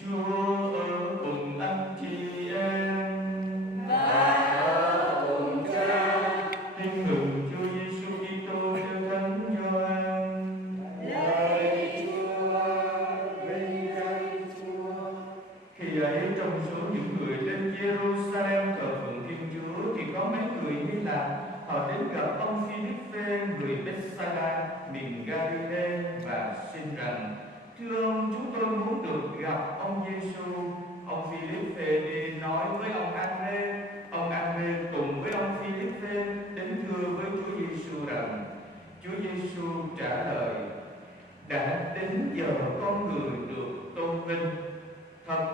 Chúa ở cùng anh chị em và ở cùng Cha. Tin mừng Chúa Giêsu Kitô theo Thánh Gioan. Lạy Chúa, vinh danh Chúa. Khi ấy trong số những người lên Jerusalem thờ phượng Thiên Chúa thì có mấy người Hy Lạp, họ đến gặp ông Philippe người Bethsaida miền Galilee và xin rằng: Thưa ông, chúng tôi muốn được gặp ông Giêsu. Ông Philippe đi nói với ông Ândrê. Ông Ândrê cùng với ông Philippe đến thưa với Chúa Giêsu rằng: Chúa Giêsu trả lời: Đã đến giờ con người được tôn vinh. Thật,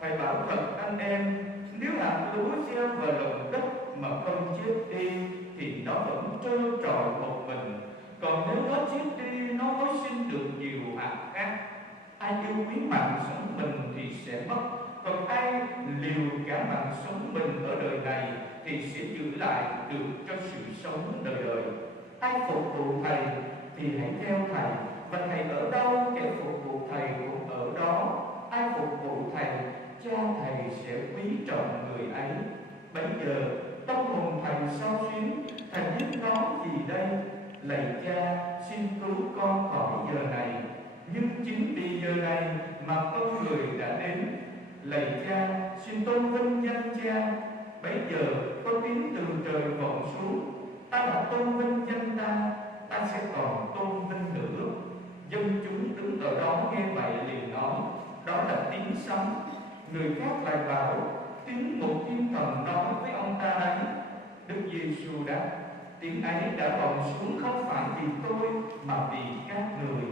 thầy bảo thật anh em, nếu hạt lúa gieo vào lòng đất mà không chết đi thì nó vẫn trơ trọi một mình. Còn nếu nó chết đi, nó mới sinh được nhiều hạt khác. Ai yêu quý mạng sống mình thì sẽ mất, còn ai liều cả mạng sống mình ở đời này thì sẽ giữ lại được cho sự sống đời đời. Ai phục vụ thầy thì hãy theo thầy, và thầy ở đâu kẻ phục vụ thầy cũng ở đó. Ai phục vụ thầy, cha thầy sẽ quý trọng người ấy. Bấy giờ tâm hồn thầy xao xuyến, thầy biết nói gì đây? Lạy cha, xin cứu con khỏi giờ này. Nhưng chính vì giờ này mà con người đã đến. Lạy cha, xin tôn vinh danh cha. Bấy giờ có tiếng từ trời vọng xuống: Ta đã tôn vinh danh ta, ta sẽ còn tôn vinh nữa. Dân chúng đứng ở đó nghe vậy liền nói: Đó là tiếng sấm. Người khác lại bảo: Tiếng một thiên thần nói với ông ta ấy. Đức Giêsu đáp: Tiếng ấy đã vọng xuống không phải vì tôi mà vì các người.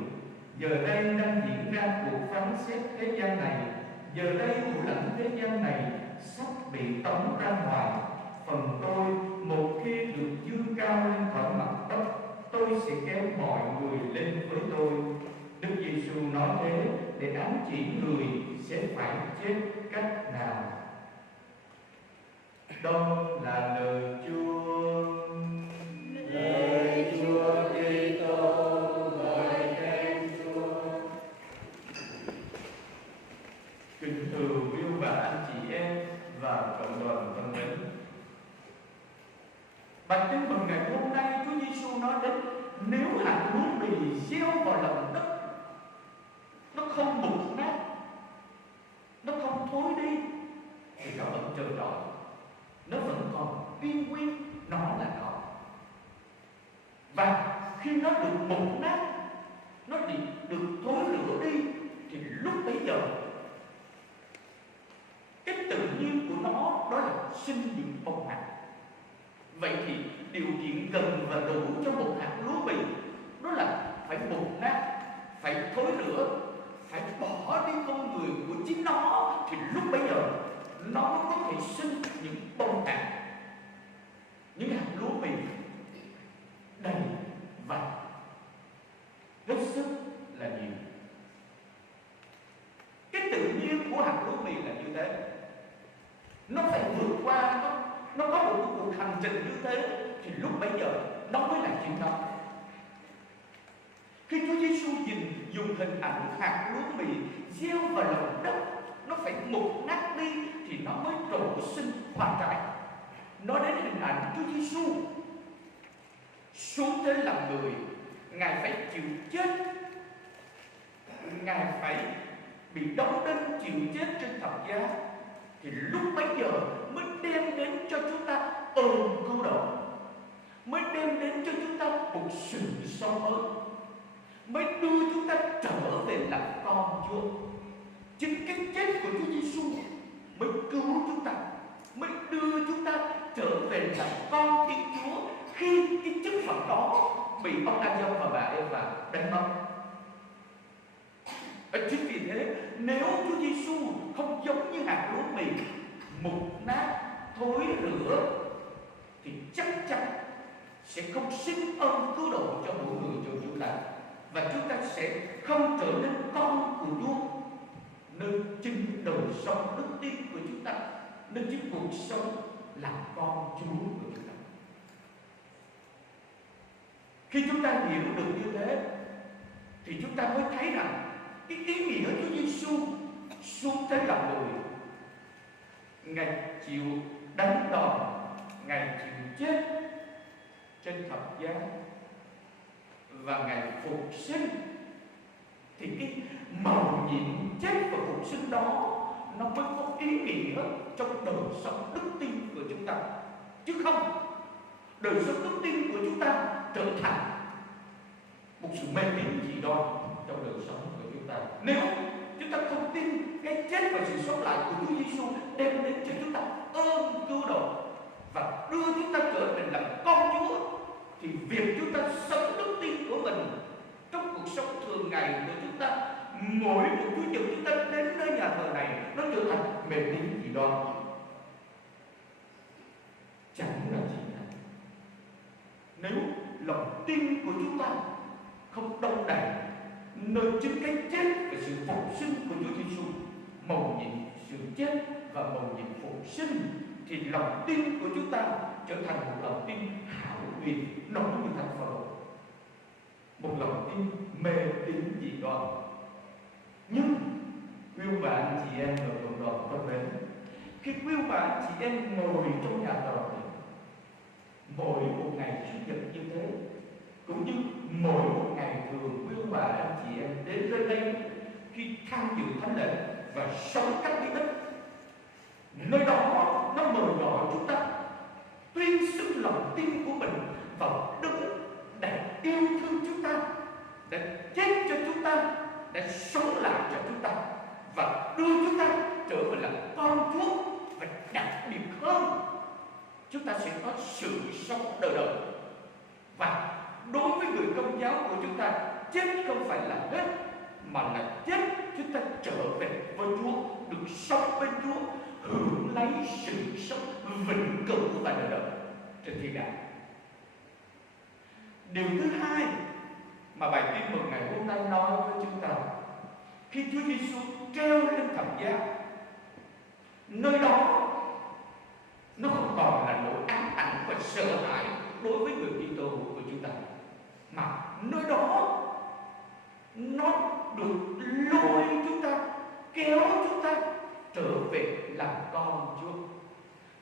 Giờ đây đang diễn ra cuộc phán xét thế gian này. Giờ đây thủ lãnh thế gian này sắp bị tống ra ngoài. Phần tôi, một khi được dương cao lên khỏi mặt đất, tôi sẽ kéo mọi người lên với tôi. Đức Giêsu nói thế để ám chỉ người sẽ phải chết cách nào. Đó là lời Chúa. Lời Chúa Kitô, ngợi khen Chúa. Kính thưa quý ông bà, anh chị em và cộng đoàn thân mến, bản tin mừng ngày hôm nay Chúa Giêsu nói đến nếu hạt lúa mì gieo vào lòng đất, nó không mục nát, nó không thối đi, thì nó vẫn trơ trọi, nó vẫn còn nguyên nguyên, nó là nó. Và khi nó được mục nát, nó được thối rữa đi, thì lúc bấy giờ cái tự nhiên của nó đó là sinh những bông hạt. Vậy thì điều kiện cần và đủ cho một hạt lúa mì đó là phải mục nát, phải thối rữa, phải bỏ đi con người của chính nó, thì lúc bấy giờ nó mới có thể sinh những bông hạt, những hạt lúa mì đầy và hết sức là nhiều. Cái tự nhiên của hạt lúa mì là như thế. Nó phải vượt qua, nó có một cuộc hành trình như thế, thì lúc bấy giờ nó mới là chiến thắng. Khi Chúa Giêsu dùng hình ảnh hạt lúa mì gieo vào lòng đất, nó phải mục nát đi thì nó mới trổ sinh hoa trái. Nói đến hình ảnh Chúa Giêsu xuống thế làm người, Ngài phải chịu chết, Ngài phải bị đóng đinh chịu chết trên thập giá, thì lúc bấy giờ mới đem đến cho chúng ta ơn cứu độ, mới đem đến cho chúng ta một sự sống mới, mới đưa chúng ta trở về làm con Chúa. Chính cái chết của Chúa Giêsu mới cứu chúng ta, mới đưa chúng ta trở về làm con Thiên Chúa, khi cái chức phận đó bị ông Adam và bà Eva đánh mất. Chính vì thế, nếu Chúa Giêsu không giống như hạt lúa mì mục nát, thối rữa, thì chắc chắn sẽ không sinh ơn cứu độ cho mỗi người trong chúng ta, và chúng ta sẽ không trở nên con của Chúa, nơi chính đời sống đức tin của chúng ta, nơi chính cuộc sống làm con Chúa của chúng ta. Khi chúng ta hiểu được như thế, thì chúng ta mới thấy rằng cái ý nghĩa Chúa Giêsu xuống thế làm người. Ngài chịu đánh đòn, Ngài chịu chết trên thập giá và Ngài phục sinh. Thì cái mầu nhiệm chết và phục sinh đó nó mới có ý nghĩa trong đời sống đức tin của chúng ta. Chứ không, đời sống đức tin của chúng ta trở thành một sự mê tín dị đoan trong đời sống của chúng ta. Nếu chúng ta không tin cái chết và sự sống lại của Chúa Giêsu đem đến cho chúng ta ơn cứu độ và đưa chúng ta trở thành làm con Chúa, thì việc chúng ta sống đức tin của mình trong cuộc sống thường ngày của chúng ta, mỗi một Chủ nhật chúng ta đến nơi nhà thờ này, nó trở thành mê tín dị đoan. Chẳng là gì cả. Nếu lòng tin của chúng ta không đông đầy nơi chính cái chết và sự phục sinh của Chúa Giêsu, mầu nhiệm sự chết và mầu nhiệm phục sinh, thì lòng tin của chúng ta trở thành một lòng tin hão huyền, nói như Thánh Phaolô, một lòng tin mê tín dị đoan. Nhưng quý bà anh chị em và cộng đoàn thân mến, khi quý bà anh chị em ngồi trong nhà thờ này, mỗi một ngày Chủ nhật như thế, cũng như mỗi một ngày thường, quý bà anh chị em đến nơi đây khi tham dự thánh lễ và sống các nghi thức, nơi đó nó mời gọi chúng ta tuyên xưng lòng tin của mình vào Đấng đã yêu thương chúng ta, đã chết cho chúng ta, đã sống lại cho chúng ta và đưa chúng ta trở về làm con Chúa. Và đặc biệt hơn, chúng ta sẽ có sự sống đời đời. Và đối với người Công giáo của chúng ta, chết không phải là hết, mà là chết chúng ta trở về với Chúa, được sống bên Chúa, hưởng lấy sự sống vĩnh cửu và đời đời trên thiên đàng. Điều thứ hai mà bài tin mừng ngày hôm nay nói với chúng ta, khi Chúa Giêsu treo lên thập giá, nơi đó nó không còn là nỗi ám ảnh và sợ hãi đối với người Kitô của chúng ta, mà nơi đó nó được lôi chúng ta, kéo chúng ta trở về làm con Chúa.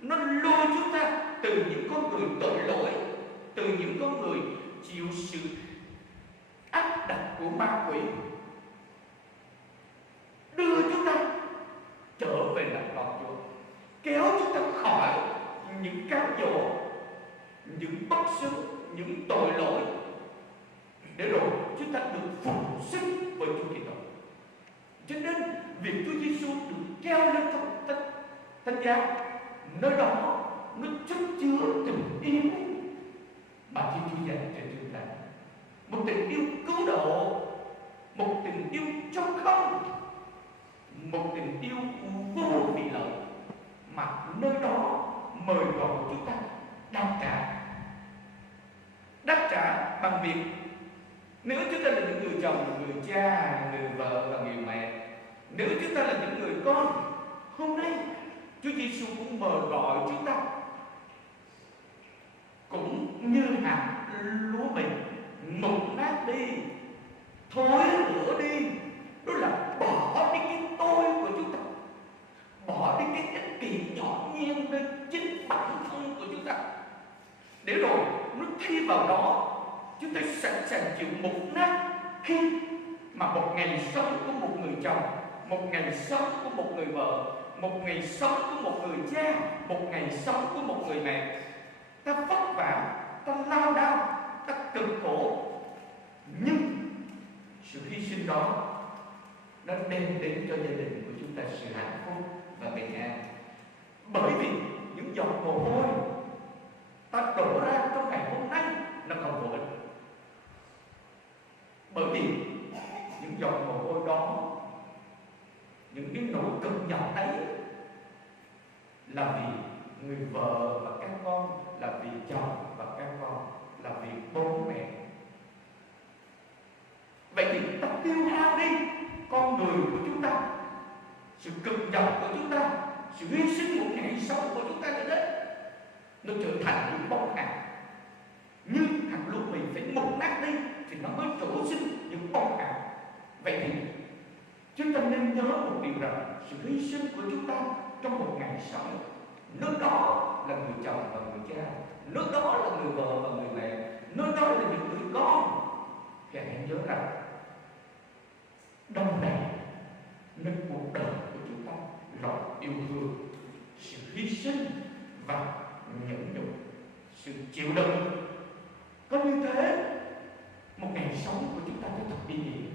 Nó lôi chúng ta từ những con người tội lỗi, từ những con người chịu sự áp đặt của ma quỷ, đưa chúng ta trở về làm con Chúa, kéo chúng ta khỏi những cám dỗ, những bất xứng, những tội lỗi, để rồi chúng ta được phục sinh với Chúa Kitô. Cho nên việc Chúa Giêsu được treo lên thập giá, nơi đó nó chất chứa tình yêu mà Thiên Chúa dành cho chúng ta, một tình yêu cứu độ, một tình yêu trong không, một tình yêu vô vị lợi, mà nơi đó mời gọi chúng ta đáp trả bằng việc, nếu chúng ta là những người chồng, người cha, người vợ và người mẹ, nếu chúng ta là những người con, hôm nay Chúa Giêsu cũng mời gọi chúng ta cũng như hạt lúa mì mục nát đi, thối rữa đi, đó là bỏ đi cái tôi của chúng ta, bỏ đi cái ích kỷ nhỏ nhen nơi chính bản thân của chúng ta, để rồi nó thi vào đó chúng ta sẵn sàng chịu mục nát khi mà một ngày sống của một người chồng, một ngày sống của một người vợ, một ngày sống của một người cha, một ngày sống của một người mẹ, ta vất vả, ta lao đao, ta cực khổ, nhưng sự hy sinh đó nó đem đến cho gia đình của chúng ta sự hạnh phúc và bình an. Bởi vì những giọt mồ hôi ta đổ ra trong ngày hôm nay nó không vô ích. Bởi vì những giọt mồ hôi đó, những cái nỗi cực nhọc ấy là vì người vợ và các con, là vì chồng và các con, là vì bố mẹ. Vậy thì ta tiêu hao đi con người của chúng ta, sự cực nhọc của chúng ta, sự hy sinh một ngày sống của chúng ta như thế, nó trở thành những bông hạt. Nhưng hạt lúa mình phải mục nát đi thì nó mới trổ sinh những bông hạt. Vậy thì Chúng ta nên nhớ một điều rằng sự hy sinh của chúng ta trong một ngày sống, nước đó là người chồng và người cha, nước đó là người vợ và người mẹ, nước đó là những người con. Thì hãy nhớ rằng đông đầy nên cuộc đời của chúng ta lòng yêu thương, sự hy sinh và nhẫn nhục, sự chịu đựng. Có như thế một ngày sống của chúng ta mới thật ý nghĩa.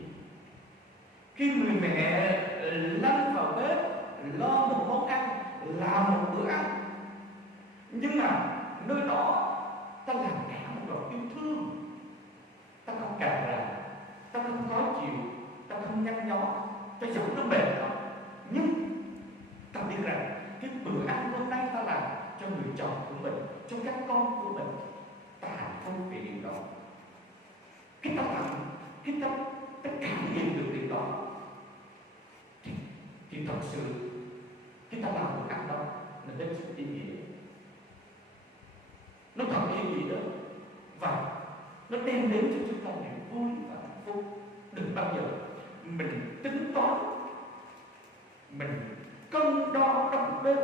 Khi người mẹ lăn vào bếp lo một món ăn, làm một bữa ăn, nhưng mà nơi đó ta làm cả một lòng yêu thương, ta không cằn rằn, ta không khó chịu, ta không nhăn nhó, ta giọng nó mệt lắm, nhưng ta biết rằng cái bữa ăn hôm nay ta làm cho người chồng của mình, cho các con của mình, ta hạnh phúc vì điều đó. Khi ta làm, khi ta cảm nhận được điều đó thì thật sự khi ta làm bữa ăn đó là hết sức ý nghĩa. Nó thật ý nghĩa đó, và nó đem đến cho chúng ta niềm vui và hạnh phúc. Đừng bao giờ mình tính toán, mình cân đo đong đếm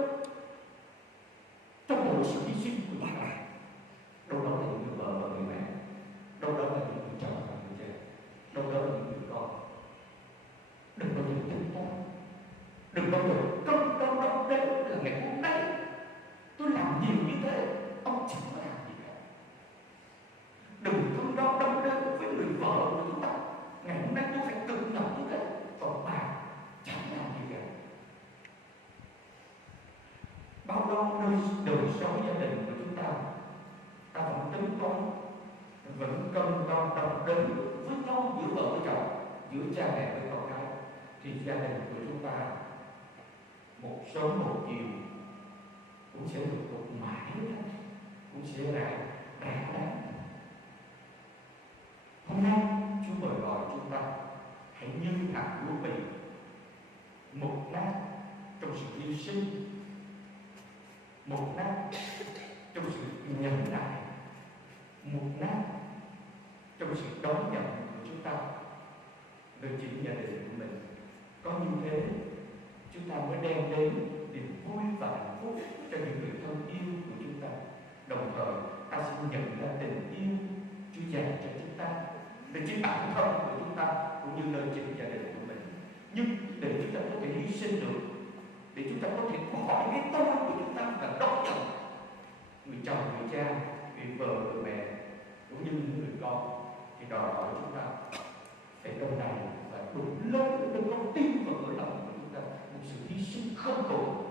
trong mỗi sự hy sinh của chúng ta. Đâu đó là những người vợ và người mẹ, đâu đó là những người chồng và người cha, đâu đó là những người con. Đừng bao giờ tính toán, đừng bao giờ cân đo đong đếm là ngày hôm nay tôi làm nhiều như thế, ông chẳng có làm gì cả. Đừng cân đo đong đếm với người vợ của chúng ta, ngày hôm nay tôi phải cực nhọc như thế, còn bà chẳng làm gì cả. Bao lâu đời sống gia đình của chúng ta, ta vẫn tính toán, vẫn cân đo đong đếm với nhau, giữa vợ với chồng, giữa cha mẹ với con cái, thì gia đình của chúng ta một sớm một chiều cũng sẽ được tục mãi, cũng sẽ rã đắng. Hôm nay Chúa mời gọi chúng ta hãy như hạt lúa mì mục nát trong sự hy sinh, mục nát trong sự nhẫn nại, mục nát trong sự đón nhận của chúng ta về chính gia đình của mình. Có như thế chúng ta mới đem đến niềm vui và hạnh phúc cho những người thân yêu của chúng ta. Đồng thời ta sẽ nhận ra tình yêu Chúa dành cho chúng ta về chính bản thân của chúng ta cũng như nơi chính gia đình của mình. Nhưng để chúng ta có thể hy sinh được, để chúng ta có thể bỏ cái tôi của chúng ta và đón nhận người chồng, người cha, người vợ, người mẹ cũng như những người con, thì đòi hỏi chúng ta phải đông đầy và đủ lớn, đừng có tin vào nỗi lòng của chúng ta, một sự hy sinh không tồi